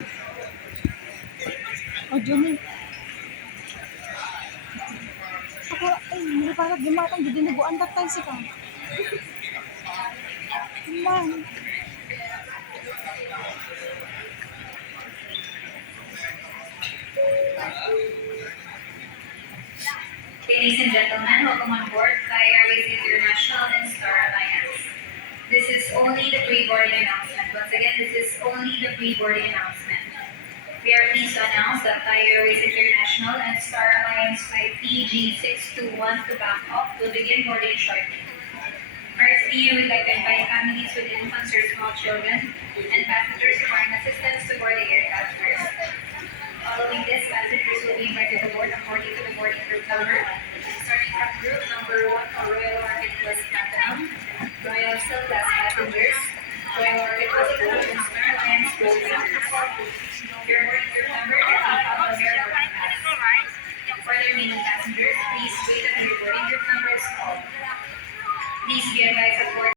O, Juni. Ako, ay, hindi para gumatang, di dinuguan tatay si ka. Man. Ladies and gentlemen, welcome on board Thai Airways International and Star Alliance. This is only the pre-boarding announcement. Once again, this is only the pre-boarding announcement. We are pleased to announce that Thai Airways International and Star Alliance flight TG621 to Bangkok will begin boarding shortly. Firstly, we would like to invite families with infants or small children and passengers requiring assistance to board the aircraft first. Following this, passengers will be invited to board according to the boarding group number, starting from group number 1 for Royal Orchid Plus Platinum, Royal Silk Class passengers, Royal Orchid Plus Gold, and Star Alliance Gold members. Your boarding group number is the following boarding pass. For the remaining passengers, please wait until your boarding group number is called. Please be advised that boarding